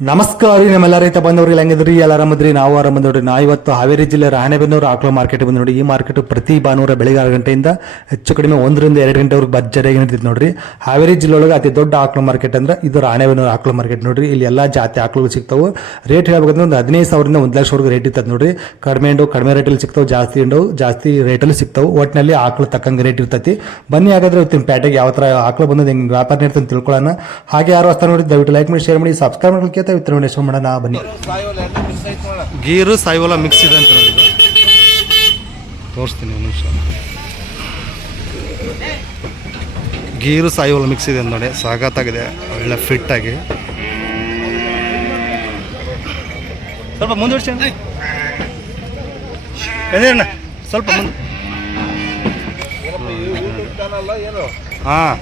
ನಮಸ್ಕಾರ ರೀ ನಮ್ಮೆಲ್ಲ ರೈತ ಬಂದವ್ರಿಗೆ ಹೆಂಗಿದ್ರಿ ಎಲ್ಲ ಆರಾಮದ್ರಿ ನಾವು ಆರಾಮ ನೋಡ್ರಿ. ನಾ ಇವತ್ತು ಹಾವೇರಿ ಜಿಲ್ಲೆ ರಾಣೆಬೆನ್ನೂರು ಆಕಳ ಮಾರ್ಕೆಟ್ ಬಂದು ನೋಡಿ. ಈ ಮಾರ್ಕೆಟ್ ಪ್ರತಿ ಭಾನುವಾರ ಬೆಳಿಗ್ಗೆ 6 ಗಂಟೆಯಿಂದ ಹೆಚ್ಚು ಕಡಿಮೆ 1 ರಿಂದ 2 ಗಂಟೆವರೆಗೆ ಭರ್ಜರಿಯಾಗಿ ನಡೀತೈತೆ ನೋಡ್ರಿ. ಹಾವೇರಿ ಜಿಲ್ಲೆ ಒಳಗೆ ಅತಿ ದೊಡ್ಡ ಆಕಳ ಮಾರ್ಕೆಟ್ ಅಂದ್ರೆ ಇದು ರಾಣೆಬೆನ್ನೂರು ಆಕಳ ಮಾರ್ಕೆಟ್ ನೋಡ್ರಿ. ಇಲ್ಲಿ ಎಲ್ಲಾ ಜಾತಿ ಆಕಳುಗಳು ಸಿಗ್ತಾವೆ. ರೇಟ್ ಹೇಳ್ಬೇಕಂದ್ರೆ ಒಂದು 15,000ರಿಂದ 1 ಲಕ್ಷವರೆಗೆ ರೇಟ್ ಇರ್ತದೆ ನೋಡ್ರಿ. ಕಡಿಮೆ ರೇಟಲ್ಲಿ ಸಿಗ್ತಾವೆ, ಜಾಸ್ತಿ ರೇಟಲ್ಲಿ ಸಿಗ್ತಾವೆ. ಒಟ್ಟಿನಲ್ಲಿ ಆಕಳು ತಕ್ಕಂಗೆ ರೇಟ್ ಇರ್ತೈತಿ. ಬನ್ನಿ ಹಾಗಾದ್ರೆ ಇವತ್ತಿನ ಪ್ಯಾಟೆಗೆ ಯಾವ ತರ ಆಕಳು ಬಂದದ ಹೆಂಗೆ ವ್ಯಾಪಾರ ನೀಡ್ತಾನೆ ತಿಳ್ಕೊಳ್ಳೋಣ. ಹಾಗೆ ಯಾರು ಹೊಸ್ತಾ ನೋಡಿ ದಯವಿಟ್ಟು ಲೈಕ್ ಮಾಡಿ, ಶೇರ್ ಮಾಡಿ, ಸಬ್ಸ್ಕ್ರೈಬ್ ಮಾಡ್ಲಿಕ್ಕೆ ವಿತರಣೆ ಮಾಡೋಣ. ಬನ್ನಿ. ಗೀರು ಸಾಯಿವಲ ಮಿಕ್ಸ್ ಇದೆ ಅಂತ ನೋಡಿ, ತೋರಿಸ್ತೀನಿ ಒಂದು ನಿಮಿಷ. ಗೀರು ಸಾಯಿವಲ ಮಿಕ್ಸ್ ಇದೆ ನೋಡಿ, ಸಾಗತ್ತಾಗಿದೆ, ಒಳ್ಳೆ ಫಿಟ್ ಆಗಿ. ಸ್ವಲ್ಪ ಮುಂದುವರ್ಸಿ ಅಣ್ಣ, ಸ್ವಲ್ಪ ಮುಂದೆ. ಹಾಂ,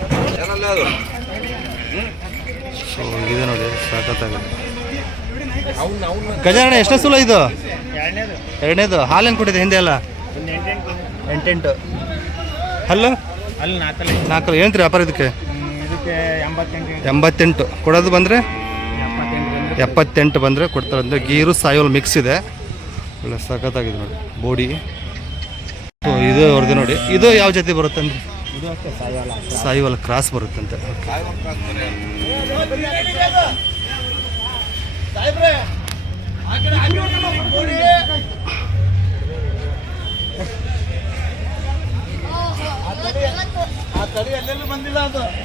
ಸೊ ಇದೆ ನೋಡಿ, ಸಾಕತ್ತಾಗಿದೆ. ಗಜಾನ ಎಷ್ಟನೇ ಸುಲ ಇದು? ಎರಡನೇದು. ಹಾಲೇನು ಕೊಟ್ಟಿದೆ ಹಿಂದೆ ಎಲ್ಲ? 8 ಹಲ್ಲು 4. ಏನಂತೀರಿ ವ್ಯಾಪಾರ ಇದಕ್ಕೆ? 88 ಕೊಡೋದು ಬಂದರೆ 78 ಬಂದರೆ ಕೊಡ್ತಾರೆ. ಅಂದರೆ ಗೀರು ಸಾಯೋಲ್ ಮಿಕ್ಸ್ ಇದೆ, ಒಳ್ಳೆ ಸಖತ್ತಾಗಿದೆ ನೋಡಿ ಬೋಡಿ. ಸೊ ಇದು ಅವ್ರದ್ದು ನೋಡಿ. ಇದು ಯಾವ ಜಾತಿ ಬರುತ್ತೆ ಅಂದರೆ? ಸಾಯಿವಾಲ ಕ್ರಾಸ್ ಬರುತ್ತಂತೆ.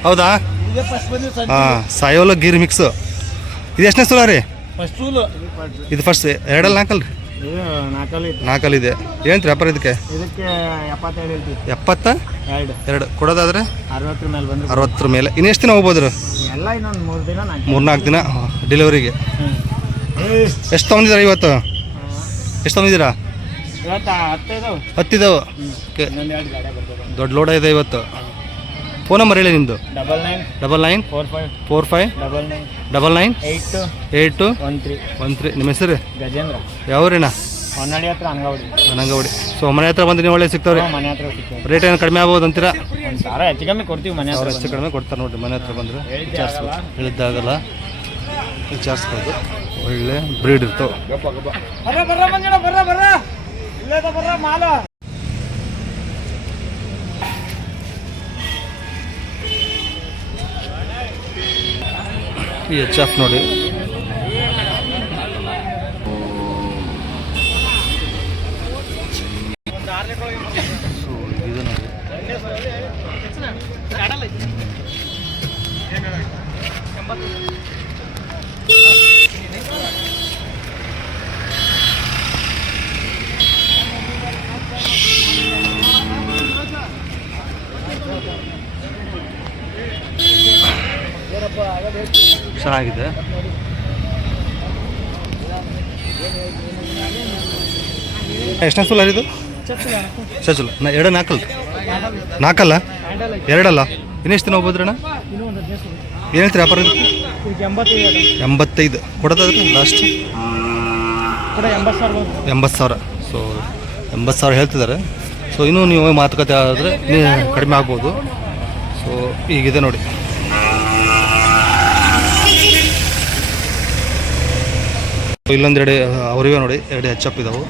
ಹೌದಾ? ಹಾಂ, ಸಾಯೋಲ ಗೀರ್ ಮಿಕ್ಸ್. ಇದು ಎಷ್ಟನೇ ಸುಲ ರೀ? ಇದು ಫಸ್ಟ್. ಎರಡಲ್ಲಿ ನಾಲ್ಕಲ್ಲ ರೀ? 4 ಇದೆ. ಏನು ವ್ಯಾಪಾರ ಇದಕ್ಕೆ? 72 ಕೊಡೋದಾದ್ರೆ 60 ಮೇಲೆ. ಇನ್ನು ಎಷ್ಟು ದಿನ ಹೋಗ್ಬೋದು? 3-4 ದಿನ ಡೆಲಿವರಿಗೆ. ಎಷ್ಟು ತೊಗೊಂಡಿದ್ದೀರಾ ಇವತ್ತು? ಎಷ್ಟು ತೊಗೊಂಡಿದ್ದೀರಾ? 10 ಇದಾವೆ. ಓಕೆ, ದೊಡ್ಡ ಲೋಡ ಇದೆ ಇವತ್ತು. ಫೋನ್ ನಂಬರ್ ಹೇಳಿ ನಿಮ್ಮದು. 99 45 99 8213. ನಿಮ್ಮ ಹೆಸರು? ಗಜೇಂದ್ರ. ಯಾವ್ರಿನ? ಅನಂಗವಾಡಿ. ಸೊ ಮನೆ ಹತ್ರ ಬಂದು ನೀವು ಒಳ್ಳೆ ಸಿಗ್ತಾವ್ರಿ? ರೇಟ್ ಏನು ಕಡಿಮೆ ಆಗ್ಬೋದು ಅಂತೀರಾ? ಹೆಚ್ಚು ಕಡಿಮೆ ಕೊಡ್ತೀವಿ. ಹೆಚ್ಚು ಕಡಿಮೆ ಕೊಡ್ತಾರೆ ನೋಡಿರಿ. ಮನೆ ಹತ್ರ ಬಂದರೆ ವಿಚಾರಿಸ್ಬೋದು, ಹೇಳಿದ್ದಾಗಲ್ಲ ವಿಚಾರಿಸ್ಬೋದು. ಒಳ್ಳೆ ಬ್ರೀಡ್ ಇರ್ತಾವೆ. HF ನೋಡಿ. ಇದು ನೋಡಿ, ಚೆನ್ನಾಗಿದೆ. ಎಷ್ಟನೇ ಸುಲ ಇದು? ಚಚುಲ. ಎರಡು ನಾಲ್ಕಲ್ಲ ಎರಡಲ್ಲ. ಇನ್ನೆಷ್ಟು ದಿನ ಹೋಗ್ಬೋದ್ರಣ್ಣ? ಏನು ಹೇಳ್ತೀರಿ ವ್ಯಾಪಾರ? 85 ಕೊಡೋದಾದ್ರೆ ಲಾಸ್ಟ್ 80,000. ಸೊ 80,000 ಹೇಳ್ತಿದ್ದಾರೆ. ಸೊ ಇನ್ನೂ ನೀವು ಮಾತುಕತೆ ಆದರೆ ಕಡಿಮೆ ಆಗ್ಬೋದು. ಸೊ ಈಗಿದೆ ನೋಡಿ. ಇಲ್ಲೊಂದೆರಡು ಅವರಿವೆ ನೋಡಿ, 2 HF ಇದಾವೆ.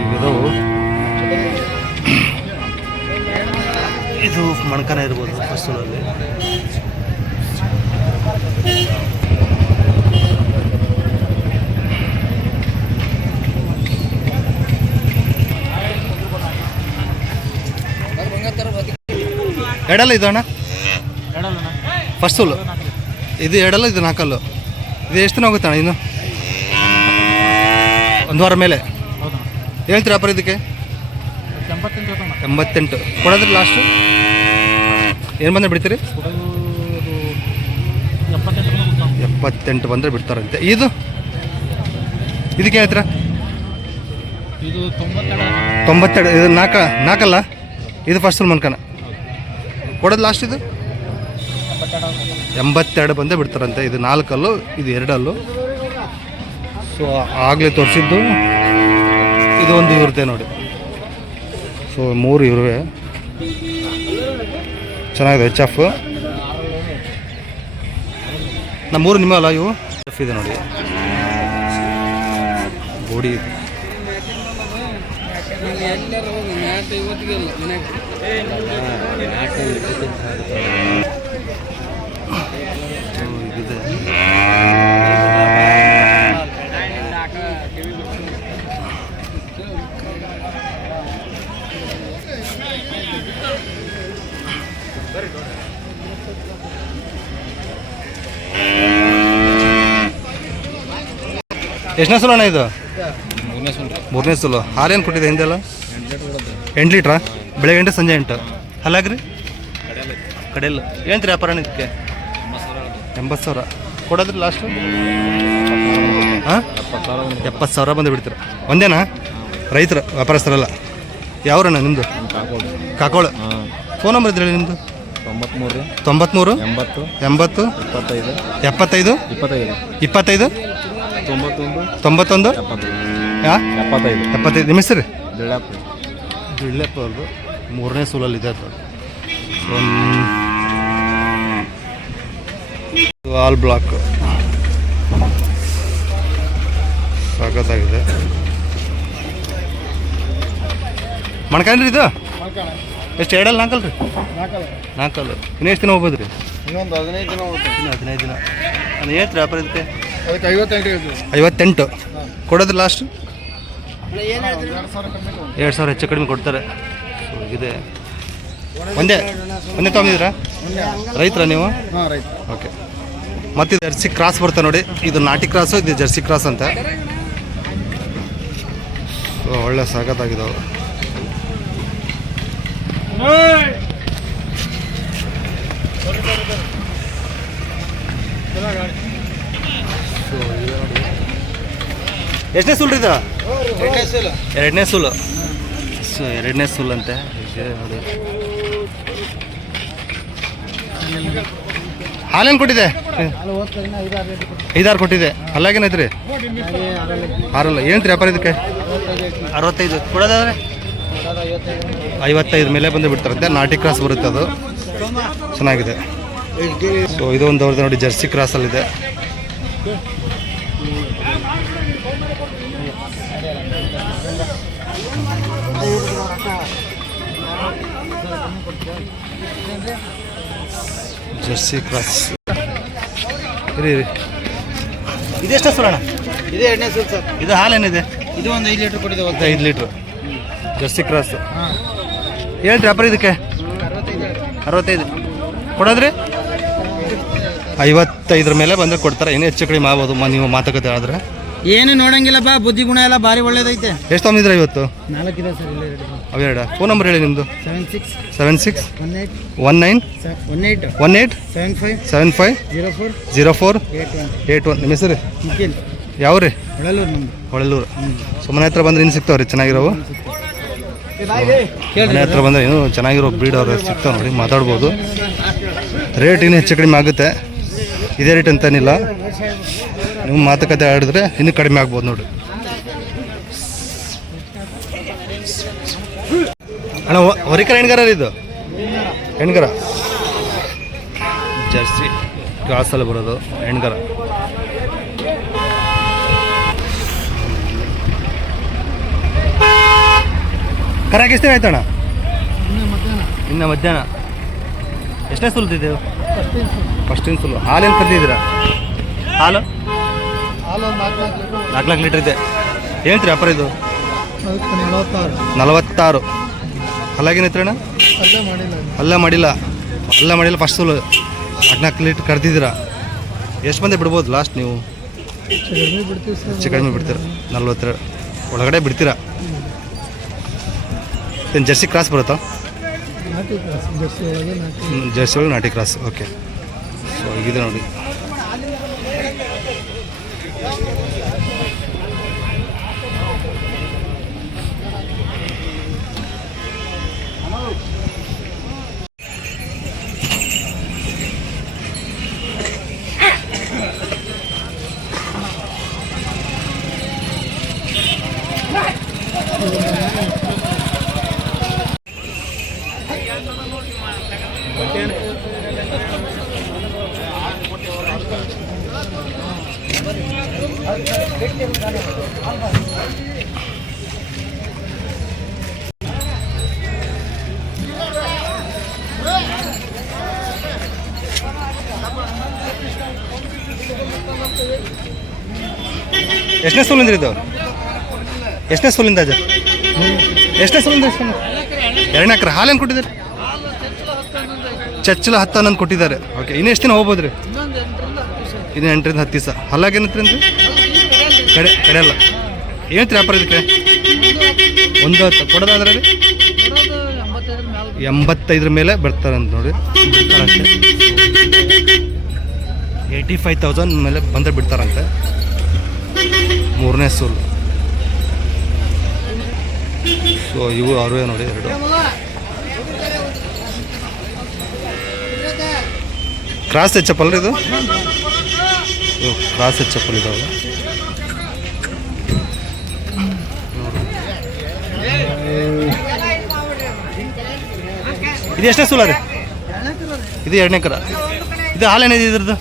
ಈಗಿದಾವು. ಇದು ಮಣ್ಕನ ಇರ್ಬೋದು ಫಸ್ಟಲ್ಲಿ. ಎಡಲ್ಲ ಇದು ಅಣ್ಣ? ಫಸ್ಟ್ ಸುಲ್ಲು ಇದು ಎರಡಲ್ಲ, ಇದು 4. ಇದು ಎಷ್ಟು ದಿನ ಹೋಗುತ್ತೆ ಅಣ್ಣ? ಇನ್ನು 1 ವಾರ ಮೇಲೆ ಹೇಳ್ತೀರಿ ವ್ಯಾಪಾರ ಇದಕ್ಕೆ? 88 ಕೊಡೋದ್ರೆ ಲಾಸ್ಟು ಏನು ಬಂದರೆ ಬಿಡ್ತೀರಿ? 78 ಬಂದರೆ ಬಿಡ್ತಾರಂತೆ. ಇದಕ್ಕೆ ಹೇಳ್ತೀರಾ? 92. ಇದು 4 ಇದು ಫಸ್ಟ್ ಮನ್ಕನ ಕೊಡೋದು ಲಾಸ್ಟ್. ಇದು 82 ಬಂದೇ ಬಿಡ್ತಾರಂತೆ. ಇದು 4 ಇದು 2. ಸೊ ಆಗಲೇ ತೋರಿಸಿದ್ದು ಇದು ಒಂದು ಇವ್ರದ್ದೇ ನೋಡಿ. ಸೊ 3 ಇವ್ರವೇ. ಚೆನ್ನಾಗಿದೆ HF. ನಮ್ಮೂರು ನಿಮ್ಮ ಅಲ್ಲ ಇವು ಇದೆ ನೋಡಿ ಗೋಡಿ ಇದೆ. ಎಷ್ಟನೇ ಸಲ ಅಣ್ಣ ಇದು? ಮೂರನೇ ಸಲ. ಹಾಲೇನು ಕೊಟ್ಟಿದೆ ಹಿಂದೆಲ್ಲ? 8 ಲೀಟ್ರಾ? ಬೆಳಗ್ಗೆ 8 ಸಂಜೆ 8. ಅಲ್ಲಾಗ್ರಿ ಕಡೆಯಲ್ಲ ಏನು ರೀ ವ್ಯಾಪಾರ ಇದಕ್ಕೆ? 80,000 ಕೊಡೋದ್ರಿ ಲಾಸ್ಟು? ಹಾಂ 70,000 ಬಂದು ಬಿಡ್ತೀರ. ಒಂದೇನಾ? ರೈತರು ವ್ಯಾಪಾರಸ್ಥರಲ್ಲ. ಯಾವ್ರಣ್ಣ ನಿಮ್ಮದು? ಕಾಕೋಳ. ಫೋನ್ ನಂಬರ್ ಇದ್ರಿ ನಿಮ್ಮದು? 93 80 75 25 91 75. ನಿಮ್ಮ ಹೆಸರು? ಬಿಳ್ಳಪ್ಪ ಅವ್ರದ್ದು. ಮೂರನೇ ಸೂಲಲ್ಲಿದೆ ಅದು. Wall block ಸಾಕತ್ತಾಗಿದೆ. ಮಣ್ಕಂಡ್ರಿ ಇದು ಎಷ್ಟು? 2 ನಾಲ್ಕಲ್ಲ ರೀ? 4 ಇನ್ನೂ ಎಷ್ಟು ದಿನ ಹೋಗ್ಬೋದು ರೀ? ಇನ್ನೊಂದು 15 ದಿನ ಹೋಗುತ್ತೆ. 15 ದಿನ. ನಾನು ಏತ್ ವ್ಯಾಪಾರ ಇದಕ್ಕೆ? ಅದಕ್ಕೆ 58 ಕೊಡೋದು ಲಾಸ್ಟ್? 2,000 2,000 ಹೆಚ್ಚು ಕಡಿಮೆ ಕೊಡ್ತಾರೆ. ಸೊ ಇದೆ. ಒಂದೇ ತೊಗೊಂಡಿದ್ದೀರಾ? ರೈತರ ನೀವು? ಹಾಂ ರೈತ. ಓಕೆ. ಮತ್ತು ಜರ್ಸಿ ಕ್ರಾಸ್ ಬರ್ತಾ ನೋಡಿ. ಇದು ನಾಟಿ ಕ್ರಾಸು, ಇದು ಜರ್ಸಿ ಕ್ರಾಸ್ ಅಂತ. ಸೊ ಒಳ್ಳೆ ಸಾಕತ್ತಾಗಿದ್ದಾವೆ. ಎಷ್ಟನೇ ಸುಲ್ ಇದು? 2ನೇ ಸುಲು. ಸೊ 2ನೇ ಸುಲ್ ಅಂತೆ ನೋಡಿ. ಹಾಲೇನು ಕೊಟ್ಟಿದೆ? 5-6 ಕೊಟ್ಟಿದೆ. ಅಲ್ಲಾಗೇನೈತ್ರಿ? 6 ಏನು ರೀ ವ್ಯಾಪಾರ ಇದಕ್ಕೆ? 65 ಕೊಡೋದಾದ್ರೆ 55 ಮೇಲೆ ಬಂದು ಬಿಡ್ತಾರಂತೆ. ನಾಟಿ ಕ್ರಾಸ್ ಬರುತ್ತೆ ಅದು. ಚೆನ್ನಾಗಿದೆ. ಸೊ ಇದು ಒಂದು ಅವ್ರದ್ದು ನೋಡಿ ಜರ್ಸಿ ಕ್ರಾಸಲ್ಲಿದೆ. ಜರ್ಸಿ ಕ್ರಾಸ್ ಇರಿ. ಇದೆಷ್ಟು ಸುಲಣ? ಇದು 2ನೇ ಸೂಲ್ ಸರ್. ಇದು ಹಾಲೇನಿದೆ? ಇದು ಒಂದು 5 ಲೀಟ್ರ್ ಕೊಟ್ಟಿದೆ. 5 ಲೀಟ್ರ್ ಜರ್ಸಿ ಕ್ರಾಸ್. ಏನು ವ್ಯಾಪಾರ ಇದಕ್ಕೆ? 65 ಕೊಡೋದ್ರಿ? 55 ಮೇಲೆ ಬಂದರೆ ಕೊಡ್ತಾರೆ. ಇನ್ನೂ ಹೆಚ್ಚು ಕಡಿಮೆ ಆಗ್ಬೋದು ನೀವು ಮಾತುಕತೆ ಆದರೆ. ಏನು ನೋಡಂಗಿಲ್ಲಪ್ಪ, ಬುದ್ಧಿ ಗುಣ ಎಲ್ಲ ಭಾರಿ ಒಳ್ಳೇದೈತೆ. ಎಷ್ಟು ತೊಗೊಂಡಿದ್ರೆ ಇವತ್ತು? 4 ಇದೆ ಸರ್. ಇಲ್ಲ 2. ಅವೆರಡ. ಫೋನ್ ನಂಬರ್ ಹೇಳಿ ನಿಮ್ಮದು? 76 19 18 75 75 04 81. ನಿಮ್ಮ ಹೆಸರು? ನಿಖಿಲ್. ಯಾವ ರೀ? ಹೊಳಲೂರು. ಸುಮ್ಮನೆ ಹತ್ರ ಬಂದ್ರೆ ಇನ್ನು ಸಿಗ್ತಾವ್ರಿ ಚೆನ್ನಾಗಿರೋವು? ಮನೆ ಹತ್ರ ಬಂದರೆ ಇನ್ನೂ ಚೆನ್ನಾಗಿರೋ ಬ್ರೀಡ್ ಅವ್ರು ಸಿಗ್ತಾವೆ ನೋಡಿ, ಮಾತಾಡ್ಬೋದು. ರೇಟ್ ಇನ್ನೂ ಹೆಚ್ಚು ಕಡಿಮೆ ಆಗುತ್ತೆ. ಇದೇ ರೇಟ್ ಅಂತೇನಿಲ್ಲ. ನೀವು ಮಾತುಕತೆ ಆಡಿದ್ರೆ ಇನ್ನೂ ಕಡಿಮೆ ಆಗ್ಬೋದು ನೋಡಿ. ಅಣ್ಣ ಹೊರಿಕರ ಹೆಣ್ಗರ ಇದು? ಹೆಣ್ಗರ ಜರ್ಸಿ ಕ್ರಾಸಲ್ಲಿ ಬರೋದು ಹೆಣ್ಗರ. ಕರಾಗಿ ಎಷ್ಟು ಆಯ್ತಣ್ಣ? ಇನ್ನು ಮಧ್ಯಾಹ್ನ. ಎಷ್ಟನೇ ಸುಲ್ತಿದ್ದೇವೆ? ಫಸ್ಟಿನ ಸುಲ್ಲು. ಹಾಲೇನು ಕರ್ದಿದ್ದೀರಾ? ಹಾಲು 4 ಲೀಟ್ರ್ ಇದೆ. ಏನು ವ್ಯಾಪಾರ ಇದು? 46. ಅಲ್ಲಾಗೇನೈತ್ರಣ್ಣ? ಅಲ್ಲ ಮಾಡಿಲ್ಲ ಫಸ್ಟ್ ಸುಲ್ಲು. 4 ಲೀಟ್ರ್ ಕರ್ದಿದ್ದೀರಾ. ಎಷ್ಟು ಮಂದಿ ಬಿಡ್ಬೋದು ಲಾಸ್ಟ್ ನೀವು? ಹೆಚ್ಚು ಕಡಿಮೆ ಬಿಡ್ತೀರ? 40 ಒಳಗಡೆ ಬಿಡ್ತೀರಾ? ಏನು ಜರ್ಸಿ ಕ್ರಾಸ್ ಬರುತ್ತಾ? ಜರ್ಸಿ ಒಳಗೆ ನಾಟಿ ಕ್ರಾಸ್. ಓಕೆ. ಸೊ ಹೀಗಿದೆ ನೋಡಿ. ಎಷ್ಟನೇ ಸೂಲಿಂದ ಇದು? ಎಷ್ಟನೇ ಸೂಲಿಂದ ಅಜ್ಜ? ಎಷ್ಟನೇ ಸೂಲಿಂದ? ಎರಡನೇ ಎಕರೆ ಹಾಲೇನು ಕೊಟ್ಟಿದ್ದಾರೆ? ಚಚ್ಚಲ 10 ಅನ್ನೋದು ಕೊಟ್ಟಿದ್ದಾರೆ. ಓಕೆ, ಇನ್ನು ಎಷ್ಟು ದಿನ ಹೋಗ್ಬೋದು ರೀ? ಇನ್ನು 8ರಿಂದ 10 ದಿವಸ. ಹಲ್ಲಾಗೇನತ್ರಿ ಅಂದ್ರೆ ಕಡೆಯಲ್ಲ ಏನಂತ್ರಿ ವ್ಯಾಪಾರ ಇದಕ್ಕೆ? 1 ಕೊಡೋದಾದ್ರೆ ರೀ 85 ಮೇಲೆ ಬರ್ತಾರಂತ ನೋಡಿ. 85,000 ಮೇಲೆ ಬಂದರೆ ಬಿಡ್ತಾರಂತೆ. 3ನೇ ಸೂಲು. ಸೊ ಇವು ಅವರೇ ನೋಡಿ 2 ಕ್ರಾಸ್ ಚಪ್ಪಲ್ ರೀ ಇದು. ಕ್ರಾಸ್ ಚಪ್ಪಲ್ ಇದಾವೆ. ಇದು ಎಷ್ಟನೇ ಸೂಲ ರೀ? ಇದು 2ನೇ ಎಕರೆ. ಇದು ಹಾಲೇನಿದೆ ಇದ್ರದ್ದು?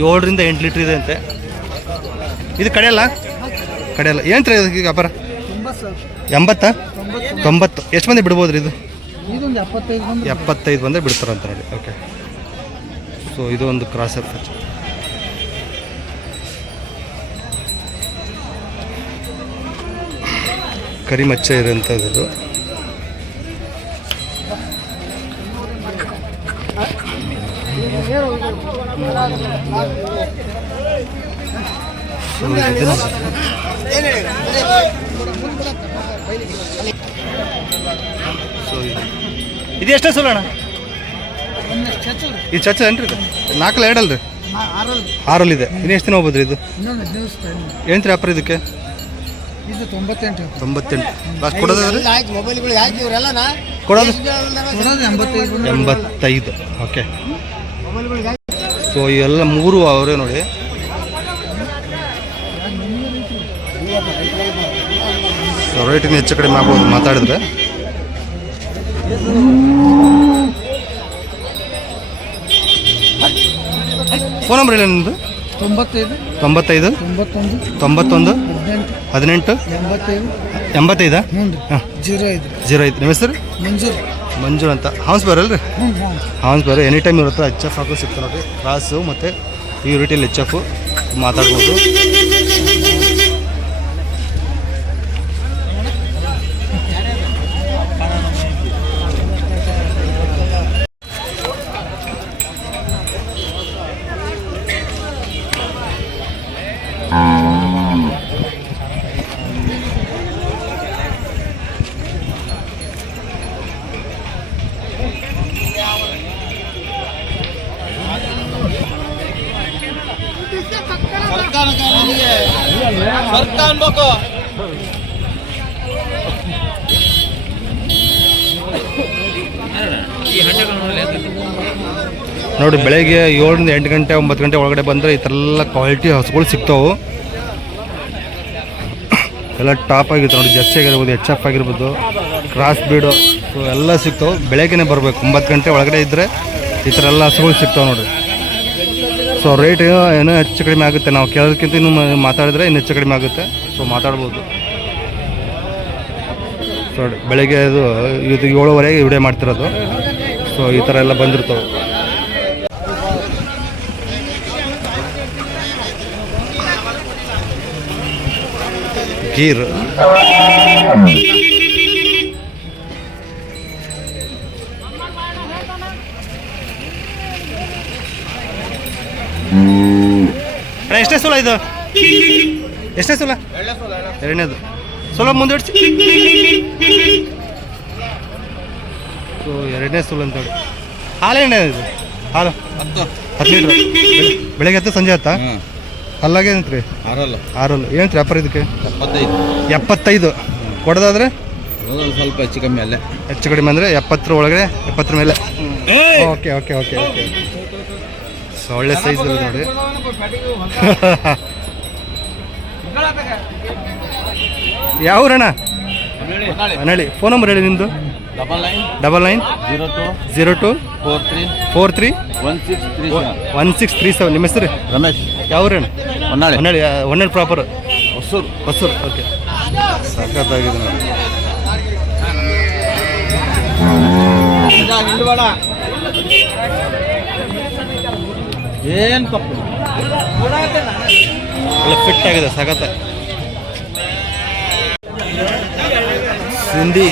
7ರಿಂದ 8 ಲೀಟ್ರ್ ಇದೆ ಅಂತೆ. ಇದು ಕಡೆಯಲ್ಲ ಏನು ರೀ ಇದಕ್ಕೆ ವ್ಯಾಪಾರ? 80 90 ಎಷ್ಟು ಮಂದಿ ಬಿಡ್ಬೋದು ರೀ ಇದು? 75 ಬಂದರೆ ಬಿಡ್ತಾರಂತ ನೋಡಿ. ಓಕೆ, ಸೊ ಇದು ಒಂದು ಕ್ರಾಸ್ ಅಪ್. ಕರಿಮಚ್ಚೆ ಇರೋಂಥದ್ದು. ಇದು ಎಷ್ಟೇ ಸೋಲೋಣ? ಇದು ಚಚ್ಚ ಏನ್ರಿ? ಇದು 4 ಎರಡಲ್ರಿ? 6ರಲ್ಲಿದೆ. ಇನ್ನು ಎಷ್ಟು ದಿನ ಹೋಗ್ಬೋದ್ರಿ ಇದು? ಏನು ವ್ಯಾಪಾರ ಇದಕ್ಕೆ? 98 ಲಾಸ್ಟ್ ಕೊಡೋದಾದ್ರೆ ಕೊಡೋದು 85. ಓಕೆ, ಸೊ ಇವೆಲ್ಲ 3 ಅವರೇ ನೋಡಿ. ರೇಟಿನ ಹೆಚ್ಚು ಕಡಿಮೆ ಆಗ್ಬೋದು ಮಾತಾಡಿದ್ರೆ. ಫೋನ್ ನಂಬರ್ ಇಲ್ಲ ನಿಮ್ಮದು? 95 91 18 85. ಹಾಂ, 05. ನಿಮ್ಮ ಹೆಸರು? ಮಂಜೂರ್ ಅಂತ. ಹಾನ್ಸ್ ಬರಲ್ರಿ? ಹಾನ್ಸ್ ಬರ ಎನಿ ಟೈಮ್ ಇರುತ್ತೆ. HF ಹಾಕೋ ಸಿಗ್ತಾರೆ ನೋಡಿ. ಕ್ರಾಸು ಮತ್ತು ಪ್ಯೂರಿಟಿಯಲ್ಲಿ HF ಮಾತಾಡ್ಬೋದು. ನೋಡಿ, ಬೆಳಗ್ಗೆ 7ರಿಂದ 8 ಗಂಟೆ 9 ಗಂಟೆ ಒಳಗಡೆ ಬಂದರೆ ಈ ಥರ ಎಲ್ಲ ಕ್ವಾಲಿಟಿ ಹಸುಗಳು ಸಿಗ್ತಾವೆ. ಎಲ್ಲ ಟಾಪ್ ಆಗಿರ್ತಾವೆ ನೋಡಿ. ಜರ್ಸಿ ಆಗಿರ್ಬೋದು, HF ಆಗಿರ್ಬೋದು, ಕ್ರಾಸ್ ಬೀಡು, ಸೊ ಎಲ್ಲ ಸಿಗ್ತಾವೆ. ಬೆಳಗ್ಗೆನೇ ಬರಬೇಕು. 9 ಗಂಟೆ ಒಳಗಡೆ ಇದ್ದರೆ ಈ ಥರ ಎಲ್ಲ ಹಸುಗಳು ಸಿಗ್ತಾವೆ ನೋಡಿ. ಸೊ ರೇಟ್ ಏನೋ ಹೆಚ್ಚು ಕಡಿಮೆ ಆಗುತ್ತೆ. ನಾವು ಕೇಳೋದಕ್ಕಿಂತ ಇನ್ನೂ ಮಾತಾಡಿದ್ರೆ ಇನ್ನು ಹೆಚ್ಚು ಕಡಿಮೆ ಆಗುತ್ತೆ. ಸೊ ಮಾತಾಡ್ಬೋದು. ಸೊ ಬೆಳಗ್ಗೆ ಇದು 7:30 ವಿಡಿಯೋ ಮಾಡ್ತಿರೋದು. ಸೊ ಈ ಥರ ಎಲ್ಲ ಬಂದಿರ್ತವೆ. ಗೀರ್ ಎಷ್ಟೇ ಸೋಲ ಇದು? ಎಷ್ಟೇ ಸೋಲ? 2ನೇದು ಸೋಲ ಮುಂದಿಡ್ಸಿ. ಸೊ 2ನೇ ಸೋಲ ಅಂತ ಹೇಳಿ. ಹಾಲು ಎಣ್ಣೆ ಇದು? ಹಾಲು 10 ಲೀಟ್ರ್. ಬೆಳಗ್ಗೆ 10 ಸಂಜೆ 10. ಅಲ್ಲಾಗೆ ಏನಂತ್ರಿ? 6 ಏನಂತ್ರಿ ವ್ಯಾಪಾರ ಇದಕ್ಕೆ? 75. ಕೊಡೋದಾದ್ರೆ ಸ್ವಲ್ಪ ಹೆಚ್ಚು ಕಮ್ಮಿ ಅಲ್ಲೇ. ಹೆಚ್ಚು ಕಡಿಮೆ ಅಂದರೆ 70 ಒಳಗಡೆ, 70 ಮೇಲೆ. Okay okay okay okay. So ಒಳ್ಳೆ ಸೈಜ್ ಇದೆ ನೋಡಿ. ಯಾವ ಊರಣ್ಣ? ಹೊನ್ನಾಳಿ. ಫೋನ್ ನಂಬರ್ ಹೇಳಿ ನಿಮ್ಮದು? 99 02 02 43 43 1637 1637. ನಿಮ್ಮ ಹೆಸರು ರಮೇಶ್ ಯಾವ ಊರೇನು? ಹೊನ್ನಾಳಿ ಹೊನ್ನಾಳಿ ಪ್ರಾಪರ್ ಹೊಸೂರು. ಹೊಸೂರು. ಓಕೆ, ಸಖತ್ತಾಗಿದೆ ನೋಡಿ. ಏನು ಕಪ್ಪು ಎಲ್ಲ ಫಿಟ್ ಆಗಿದೆ, ಸಖತ್ತ. ಸಿಂಧಿ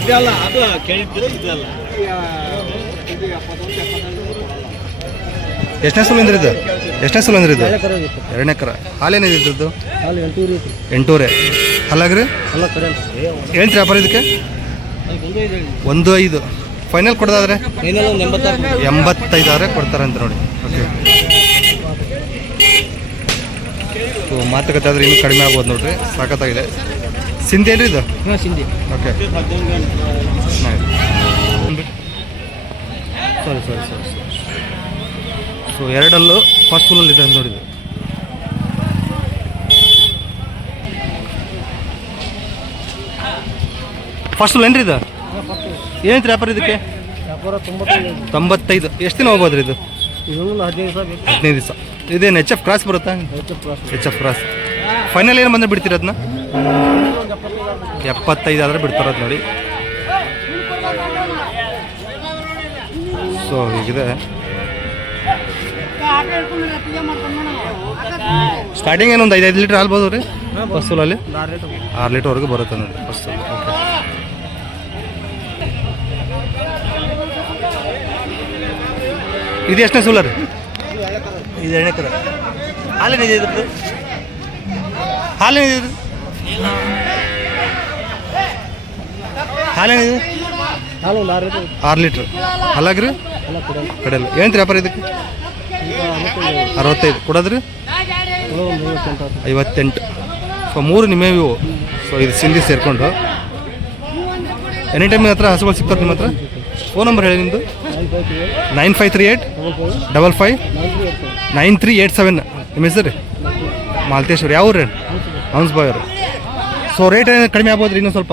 ಇದೆಲ್ಲ ಅದು ಕೇಳಿದ್ರೆ ಇದೆಲ್ಲ ಎಷ್ಟನೇ ಸಲ ಅಂದ್ರೆ ಇದು? ಎಷ್ಟನೇ ಸಲ ಅಂದ್ರೆ ಇದು? 2ನೇ ಕರ. ಹಾಲೇನಿದೆ ಇದ್ರದ್ದು? 800. ಅಲ್ಲಾಗ್ರಿ ಏನು ವ್ಯಾಪಾರ ಇದಕ್ಕೆ? 1.5 ಫೈನಲ್ ಕೊಡೋದಾದ್ರೆ 85 ಕೊಡ್ತಾರಂತ ನೋಡಿ. ಓಕೆ, ಸೊ ಮಾತುಕತೆ ಆದರೆ ಇನ್ನೂ ಕಡಿಮೆ ಆಗ್ಬೋದು ನೋಡ್ರಿ. ಸಾಕತ್ತಾಗಿದೆ. ಸಿಂಧಿ ಏನ್ರಿ ಇದು? ಸಿಂಧಿ. ಓಕೆ, ಸರಿ. ಸೊ ಎರಡಲ್ಲೂ ಫಸ್ಟ್ ಫುಲ್ಲಲ್ಲಿ ಇದೆ ನೋಡಿದ್ದು. ಫಸ್ಟ್ ಫುಲ್ ಏನ್ರಿ ಇದು? ಏನಂತ ವ್ಯಾಪಾರ ಇದಕ್ಕೆ? 95. ಎಷ್ಟು ದಿನ ಹೋಗ್ಬೋದ್ರಿ ಇದು? 15 ದಿವಸ. ಇದೇನು HF ಕ್ರಾಸ್ ಬರುತ್ತಾ? HF cross. ಫೈನಲ್ ಏನು ಬಂದರೆ ಬಿಡ್ತೀರ ಅದನ್ನ? 75 ಆದರೆ ಬಿಡ್ತಾರದು ನೋಡಿ. ಸೊ ಹೀಗಿದೆ. ಸ್ಟಾರ್ಟಿಂಗ್ ಏನೊಂದು 5 ಲೀಟ್ರ್ ಹಾಲ್ಬೋದು ರೀ ಫಸ್ಟಲ್ಲಿ? 6 ಲೀಟ್ರ್ವರೆಗೂ ಬರುತ್ತೆ ನೋಡಿ ಫಸ್ಟಲ್ಲಿ. ಓಕೆ, ಇದು ಎಷ್ಟನೇ ಸೂಲ ರೀ? ಇದು 2ನೇ ಕರ. ಹಾಲೇನಿದೆ ಇದ್ರದ್ದು? ಹಾಲೇನಿದೆ ಇದು? ಹಾಲೇನಿದೆ? 6 ಲೀಟ್ರ್. ಅಲ್ಲಾಗ್ರಿ ಕಡೆಯಲ್ಲ ಏನು ವ್ಯಾಪಾರ ಇದಕ್ಕೆ? 65 ಕೊಡೋದ್ರಿ? 58. ಸೊ 3 ನಿಮ್ಮೇ ಇವು. ಸೊ ಇದು ಸಿಂಧಿ ಸೇರಿಕೊಂಡು ಎನಿ ಟೈಮ್ ನಿಮ್ಮ ಹತ್ರ ಹಸುಗಳು ಸಿಗ್ತಾರೆ ನಿಮ್ಮ ಹತ್ರ? ಫೋನ್ ನಂಬರ್ ಹೇಳಿ ನಿಮ್ಮದು? 9538 55 9387. ನಿಮ್ಮ ಹೆಸರು ರೀ? ಮಾಲ್ತೇಶ್ವರ. ಯಾವ ಊರು? ಹಂಸ್ ಬಾಯ್ ಅವರು. ಸೊ ರೇಟ್ ಕಡಿಮೆ ಆಗ್ಬೋದು ರೀ ಇನ್ನೂ ಸ್ವಲ್ಪ?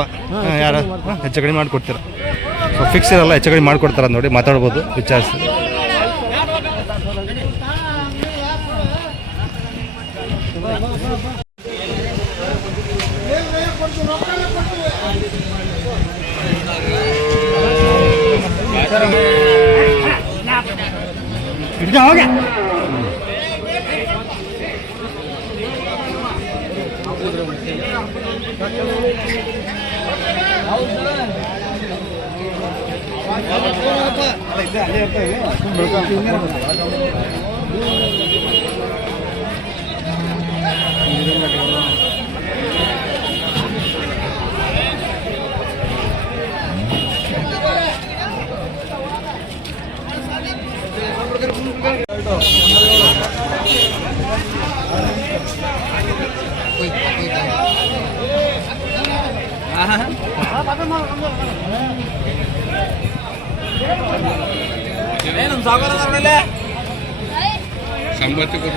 ಯಾರು ಹೆಚ್ಚು ಕಡಿಮೆ ಮಾಡಿಕೊಡ್ತೀರ? ಸೊ ಫಿಕ್ಸ್ ಇರಲ್ಲ, ಹೆಚ್ಚು ಕಡಿಮೆ ಮಾಡಿಕೊಡ್ತಾರೆ ನೋಡಿ. ಮಾತಾಡ್ಬೋದು, ವಿಚಾರಿಸಿ.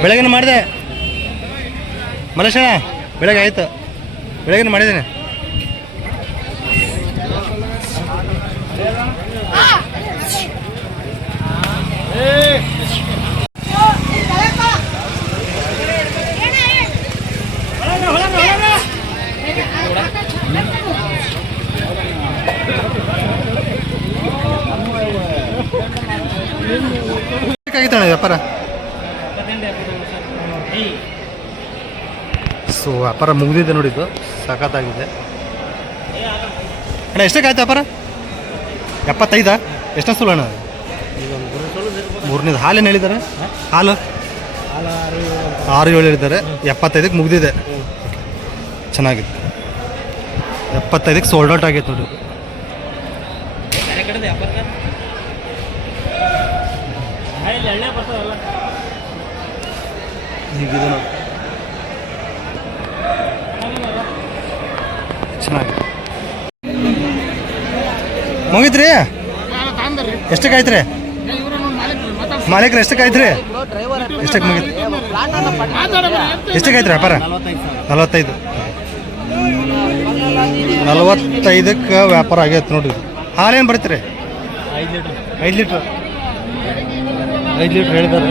ಬೆಳಗ್ಗೆ ಮಾಡಿದೆ ಮಲೇಶಣ್ಣ, ಬೆಳಗ್ಗೆ ಆಯಿತು. ಬೆಳಗ್ಗೆ ಮಾಡಿದ್ದೇನೆ. ಆಗಿತ್ತಣ್ಣ ವ್ಯಾಪಾರ? ಸೊ ವ್ಯಾಪಾರ ಮುಗಿದಿದೆ ನೋಡಿದ್ದು, ಸಖತ್ತಾಗಿದೆ ಅಣ್ಣ. ಎಷ್ಟಕ್ಕಾಯ್ತು ವ್ಯಾಪಾರ? 75. ಎಷ್ಟನೇ ಸುಳ್ಳು ಅಣ್ಣ? 3ನೇದು. ಹಾಲೇನು ಹೇಳಿದ್ದಾರೆ? ಹಾಲು 6-7 ಹೇಳಿದ್ದಾರೆ. 75ಕ್ಕೆ ಮುಗಿದಿದೆ. ಚೆನ್ನಾಗಿದೆ. 75ಕ್ಕೆ ಸೋಲ್ಡ್ ಔಟ್ ಆಗೈತೆ ನೋಡಿ. ಹೀಗಿದೆ ನೋಡಿ, ಚೆನ್ನಾಗಿದೆ. ಮುಗಿತ್ರಿ ಎಷ್ಟಕ್ಕೆ ಆಯ್ತು ರೀ ಮಾಲೀಕ್ರು ಎಷ್ಟಕ್ಕೆ ಆಯ್ತು ರೀ ಎಷ್ಟಕ್ಕೆ ಮುಗಿತು ಎಷ್ಟಕ್ಕೆ ಆಯ್ತು ರೀ ವ್ಯಾಪಾರ 45ಕ್ಕೆ ವ್ಯಾಪಾರ ಆಗೈತೆ ನೋಡಿರಿ. ಹಾಲೇನು ಬರುತ್ತೆ 5 ಲೀಟ್ರ್ ಹೇಳಿದ್ದಾರೆ.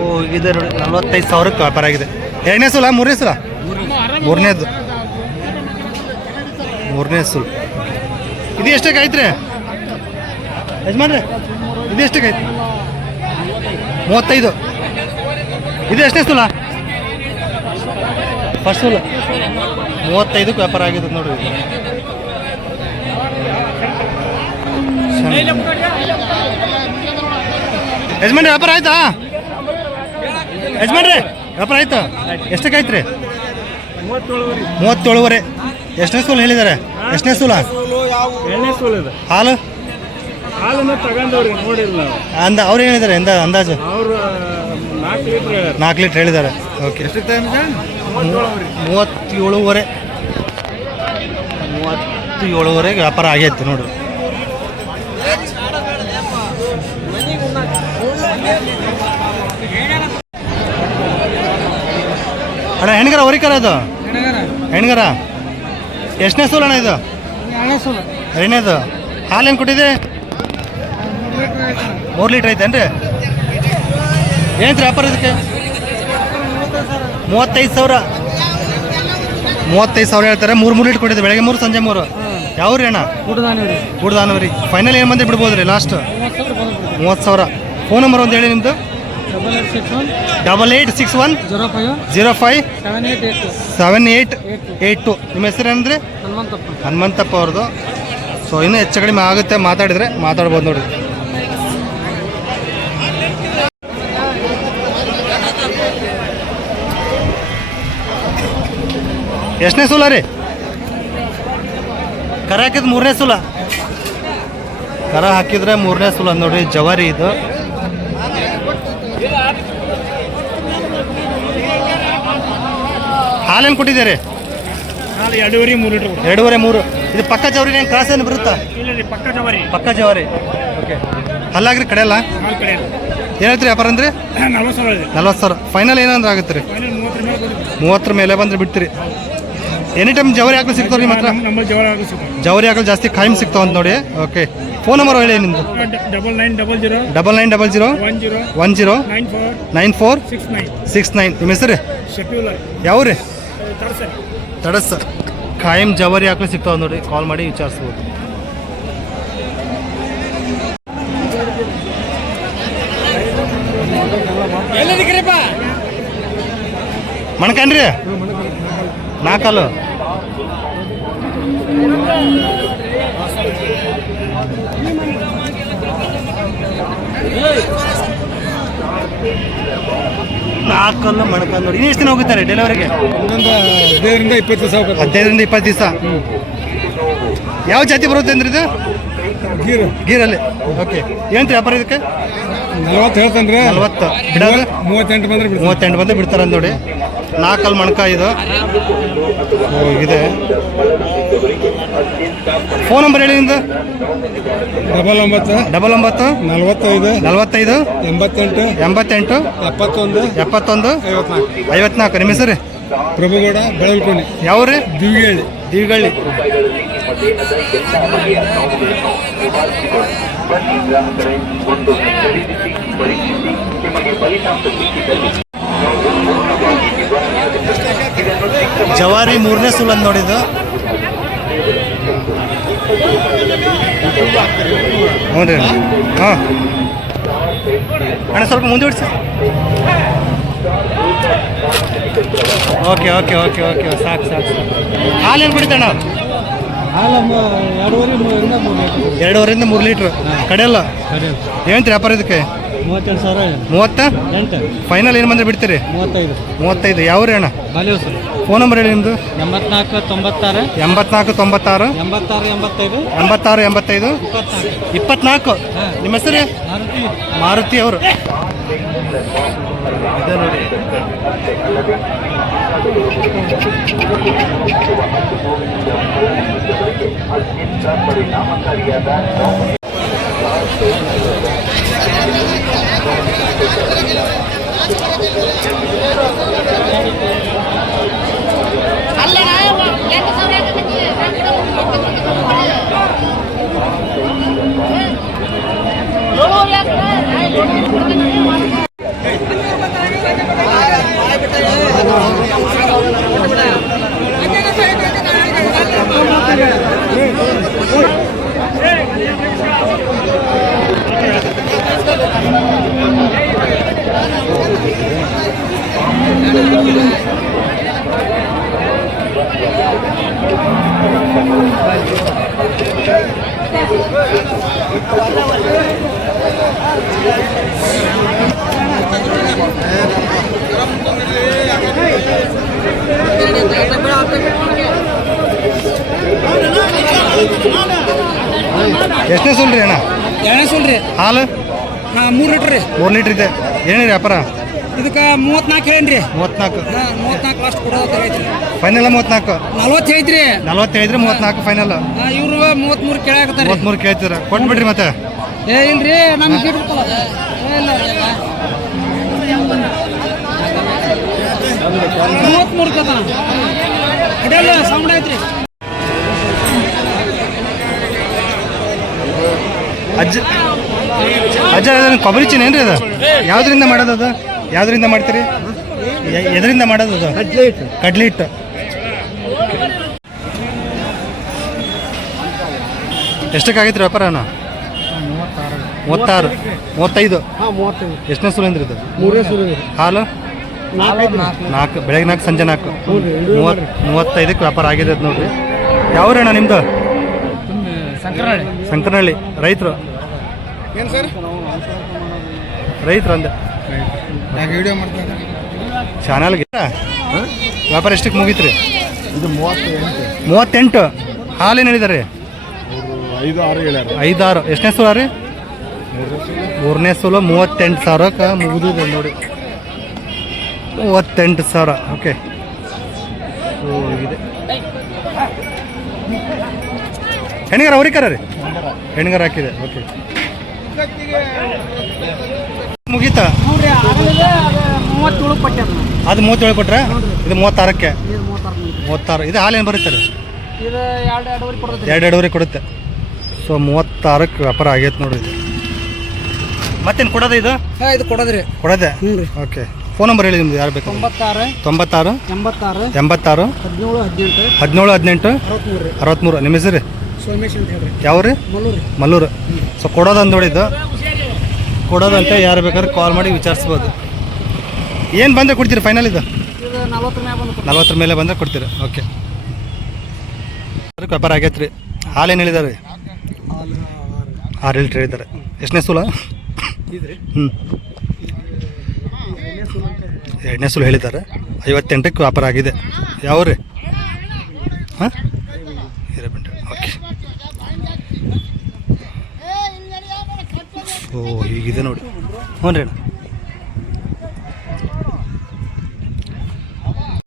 ಓ ಇದೆ ನೋಡಿ 45,000ಕ್ಕೆ ವ್ಯಾಪಾರ ಆಗಿದೆ. ಎರಡನೇ ಸಲ ಮೂರನೇ ಸಲ ಮೂರನೇ ಸುಲ್. ಇದು ಎಷ್ಟಕ್ಕೆ ಆಯ್ತು ರೀ ಯಜಮಾನ್ರಿ? ಇದು ಎಷ್ಟಕ್ಕೆ ಆಯ್ತು? 35. ಇದು ಎಷ್ಟನೇ ಸುಲ? ಫಸ್ಟ್ ಸುಲ 35ಕ್ಕೆ ವ್ಯಾಪಾರ ಆಗಿದೆ ನೋಡ್ರಿ. ಯಜಮಾನ್ರಿ ವ್ಯಾಪಾರ ಆಯ್ತಾ? ಯಜಮಾನ್ರಿ ವ್ಯಾಪಾರ ಆಯ್ತಾ? ಎಷ್ಟಕ್ಕೆ ಆಯ್ತು ರೀ? 37. ಎಷ್ಟನೇ ಸೂಲು ಹೇಳಿದ್ದಾರೆ? ಎಷ್ಟನೇ ಸೂಲ? ಹಾಲು ಅವ್ರು ಹೇಳಿದ್ದಾರೆ ಅಂದಾಜು 4 ಲೀಟ್ರ್ ಹೇಳಿದ್ದಾರೆ. ಓಕೆ 37.5 ವ್ಯಾಪಾರ ಆಗೈತೆ ನೋಡ್ರಿ. ಅಣ್ಣ ಹೆಣ್ಗರ ಹೊರಿಕರ ಅದು ಹೆಣ್ಗರ ಎಷ್ಟನೇ ಸೂಲು ಅಣ್ಣ ಇದು? ಎರಡನೇದು. ಹಾಲೇನು ಕೊಟ್ಟಿದೆ? 3 ಲೀಟ್ರ್ ಐತೇನ್ರಿ? ಏನು ವ್ಯಾಪಾರ ಇದಕ್ಕೆ? 35,000 ಹೇಳ್ತಾರೆ. 3 ಲೀಟ್ರ್ ಕೊಟ್ಟಿದೆ. ಬೆಳಗ್ಗೆ 3 ಸಂಜೆ 3. ಯಾವ ರೀ ಅಣ್ಣ? ಕೂಡದಾನವರಿ. ಫೈನಲ್ ಏನು ಬಂದು ಬಿಡ್ಬೋದು ರೀ ಲಾಸ್ಟ್? 30,000. ಫೋನ್ ನಂಬರ್ ಒಂದು ಹೇಳಿ ನಿಮ್ಮದು. 8861 05 7882. ನಿಮ್ಮ ಹೆಸರು ಏನಂದ್ರೆ? ಹನುಮಂತಪ್ಪ ಅವ್ರದ್ದು. ಸೊ ಇನ್ನೂ ಹೆಚ್ಚು ಕಡಿಮೆ ಆಗುತ್ತೆ, ಮಾತಾಡಿದ್ರೆ ಮಾತಾಡ್ಬೋದು ನೋಡಿ. ಎಷ್ಟನೇ ಸೂಲ ರೀ? ಕರ ಹಾಕಿದ್ 3ನೇ ಸೂಲ. ಕರ ಹಾಕಿದ್ರೆ 3ನೇ ಸೂಲ ನೋಡ್ರಿ. ಜವಾರಿ ಇದು. ಹಾಲೇನು ಕೊಟ್ಟಿದ್ದೀರಿ? 2.5-3. ಇದು ಪಕ್ಕ ಜವರಿ ಏನು ಕ್ರಾಸ್ ಏನು ಬರುತ್ತಾ? ಪಕ್ಕ ಜವಾರಿ. ಓಕೆ. ಅಲ್ಲಾಗ್ರಿ ಕಡೆ ಅಲ್ಲ ಏನು ಹೇಳ್ತೀರಿ ವ್ಯಾಪಾರ ಅಂದರೆ? 40,000. ಫೈನಲ್ ಏನಂದ್ರೆ ಆಗುತ್ತೆ ರೀ? 30 ಮೇಲೆ ಬಂದ್ರೆ ಬಿಡ್ತೀರಿ. ಎನಿ ಟೈಮ್ ಜವರಿ ಹಾಕಲು ಸಿಗ್ತಾವೆ ನಿಮ್ಮ ಹತ್ರ? ಜವರಿ ಹಾಕಲು ಜಾಸ್ತಿ ಖಾಯಂ ಸಿಗ್ತಾವಂತ ನೋಡಿ. ಓಕೆ. ಫೋನ್ ನಂಬರ್ ಹೇಳಿ ನಿಮ್ಮದು. 9900 10 9469. ನಿಮ್ಮ ಹೆಸರು ಯಾವ ರೀ? ತಡಸ್. ಖಾಯಂ ಜವರಿ ಹಾಕಲು ಸಿಗ್ತಾವೆ ನೋಡಿ. ಕಾಲ್ ಮಾಡಿ ವಿಚಾರಿಸ್ಬೋದು. ಮಣ್ಕಂಡ್ರಿ 4 4 ಮಣ್ಕಂಡು ನೋಡಿ. ಎಷ್ಟು ದಿನ ಹೋಗುತ್ತಾರೆ ಡೆಲಿವರಿಗೆ? 15-20 ದಿವಸ. ಯಾವ ಜಾತಿ ಬರುತ್ತೆ ಅಂದ್ರೆ ಇದು? ಗೀರಲ್ಲಿ. ಓಕೆ. ಏನು ವ್ಯಾಪಾರ ಇದಕ್ಕೆ? 40 ಹೇಳ್ತಾನೆ ರೀ. 40 ಬಿಡೋದು 38 ಬಂದು ಬಿಡ್ತಾರೆ ನೋಡಿ. 4 ಮಣ್ಕ ಇದು. ಇದೆ. ಫೋನ್ ನಂಬರ್ ಹೇಳಿ ನಿಮ್ದು. 99 45 88 71 54. ನಿಮ್ಮ ಹೆಸರು? ಪ್ರಭುಗೌಡ ಬೆಳಲ್ಕೋಣಿ. ಯಾವ ರೀ? ದಿವಿಗಳ್ಳಿ. ಜವಾರಿ 3ನೇ ಸೂಲ್ ಅಂತ ನೋಡಿದ್ದು. ಹ್ಞೂ ರೀ. ಹಾಂ ಅಣ್ಣ ಸ್ವಲ್ಪ ಮುಂದೆ ಬಿಡಿಸಿ. ಓಕೆ. ಸಾಕು. ಹಾಲೇನು ಕುಡಿತಣ್ಣ? 2.5-3 ಲೀಟ್ರ್. ಕಡೆಯಲ್ಲ ಏನು ವ್ಯಾಪಾರ ಇದಕ್ಕೆ? 30. ಫೈನಲ್ ಏನು ಬಂದರೆ ಬಿಡ್ತೀರಿ? 35. ಯಾವ ರೀ ಅಣ್ಣ? ಫೋನ್ ನಂಬರ್ ಹೇಳಿ ನಿಮ್ಮದು. 84 96 86 24. ನಿಮ್ಮ ಹೆಸರು? ಮಾರುತಿ ಅವರು. ಇದೆ ನೋಡಿ. ಎಷ್ಟನೇ ಸುಲ್ರಿ ಅಣ್ಣ? ಎರಡನೇ ಸುಲ್ರಿ ಹಾಲು 3 ಲೀಟ್ರ್ ರೀ. 3 ಲೀಟ್ರ್ ಇದೆ. ಏನೇನು ವ್ಯಾಪಾರ? ಇದಕ್ಕೆ 34 ಹೇಳೇನ್ರಿ. 34 34 ಲಾಸ್ಟ್ ಕೊಡೋದು ಐತ್ರಿ. ಫೈನಲ್ 34 40 ಐತ್ರಿ. 45 34 ಫೈನಲ್. ಇವ್ರು 33 ಕೇಳಾಕತ್ತಾರೆ. 33 ಕೇಳ್ತೀರ, ಕೊಟ್ಬಿಡ್ರಿ ಮತ್ತೆ. ಏ ಇಲ್ರಿ ನಮ್ಗೆ ಗಿಟ್ಬಿಡ್ತಲ್ಲ. ಇಲ್ಲ ರೀ 33 ಕೇಳ್ತಾನ. ಅಡೆಲ್ಲ ಸೌಂಡ್ ಐತ್ರಿ. ಅಜ್ಜ ಅಜ್ಜ ಅದನ್ನು ಕೊಬ್ಬರಿ ಚಿನ್ನ ಏನ್ರಿ ಅದು? ಯಾವ್ದ್ರಿಂದ ಮಾಡೋದು ಅದು? ಯಾವ್ದ್ರಿಂದ ಮಾಡ್ತೀರಿ? ಎದರಿಂದ ಮಾಡೋದು ಅದು? ಕಡ್ಲಿ ಹಿಟ್ಟು. ಎಷ್ಟಕ್ಕಾಗೈತೆ ರೀ ವ್ಯಾಪಾರ? 36 35 ಎಷ್ಟನೇ ಸುಲು ಅಂದ್ರಿ ಇದು? 3ನೇ ಸುಲು. ಹಾಲು 4 ಬೆಳಗ್ಗೆ 4 ಸಂಜೆ 4 35ಕ್ಕೆ ವ್ಯಾಪಾರ ಆಗಿದೆ ಅದು ನೋಡ್ರಿ. ಯಾವ್ರಣ್ಣ ನಿಮ್ಮದು? ಸಂಕನಹಳ್ಳಿ. ರೈತರು? ಏನು ಸರ್? ರೈತರು ಅಂದೆ. ವಿಡಿಯೋ ಮಾಡ್ತಾರೆ. ಚಾನಲ್ಗೆ ವ್ಯಾಪಾರ ಎಷ್ಟಕ್ಕೆ ಮುಗೀತ್ರಿ? ಇದು 38. ಹಾಲೇನು ಹೇಳಿದಾರೆ? 5-6. ಎಷ್ಟನೇ ಸುಲ ರೀ? 3ನೇ ಸುಲು 38,000ಕ್ಕೆ ಮುಗಿದಿದೆ ನೋಡಿ. 38,000. ಓಕೆ. ಸೊ ಇದೆ ಹೆಣ್ಗಾರ ಅವ್ರಿಕಾರ ರೀ? ಹೆಣ್ಗಾರ ಹಾಕಿದೆ. ಓಕೆ, ಮುಗೀತಾ? 37 ಪಟ್ಟ ಅದು 37 ಕೊಟ್ರೆ ಇದು 36ಕ್ಕೆ. 36. ಇದು ಹಾಲೇನು ಬರುತ್ತೆ ರೀ? ಇದು 2.5 ಕೊಡ್ತೈತೆ. 2.5 ಕೊಡುತ್ತೆ. ಸೊ 36ಕ್ಕೆ ವ್ಯಾಪಾರ ಆಗೈತೆ ನೋಡ್ರಿ ಇದು. ಮತ್ತೇನು ಕೊಡೋದು ಇದು? ಹಾಂ ಇದು ಕೊಡೋದ್ರಿ. ಕೊಡೋದೆ? ಹ್ಞೂ ರೀ. ಓಕೆ. ಫೋನ್ ನಂಬರ್ ಹೇಳಿ ನಿಮ್ದು, ಯಾರು ಬೇಕು? 96 96 86 86 17 18 17 18 63. ನಿಮ್ಮ ಹೆಸರು? ಸೋಮೇಶ್ ಅಂತ ಹೇಳ್ರಿ. ಯಾವ ರೀ? ಮಲ್ಲೂರು. ಮಲ್ಲೂರು. ಸೊ ಕೊಡೋದಂತ ನೋಡಿದ್ದು, ಕೊಡೋದಂತ ಯಾರು ಬೇಕಾದ್ರೆ ಕಾಲ್ ಮಾಡಿ ವಿಚಾರಿಸ್ಬೋದು. ಏನು ಬಂದರೆ ಕೊಡ್ತೀರಿ ಫೈನಲ್ ಇದು? ಇದು 40 ಮೇಲೆ ಬಂದು 40 ಮೇಲೆ ಬಂದರೆ ಕೊಡ್ತೀರಿ. ಓಕೆ. ವ್ಯಾಪಾರ ಆಗೈತೆ ರೀ. ಹಾಲೇನು ಹೇಳಿದಾರೆ? 6 ಲೀಟ್ರ್ ಹೇಳಿದ್ದಾರೆ. ಎಷ್ಟನೇ ಸುಲ? ಹ್ಞೂ 2ನೇ ಸುಲು ಹೇಳಿದ್ದಾರೆ. 58ಕ್ಕೆ ವ್ಯಾಪಾರ ಆಗಿದೆ. ಯಾವ ರೀ? ಹಾಂ ಹಿರೇಬೆಂಡೆ. ಓಕೆ. ಓ ಹೀಗಿದೆ ನೋಡಿ. ಹ್ಞೂ ರೀ ಅಣ್ಣ.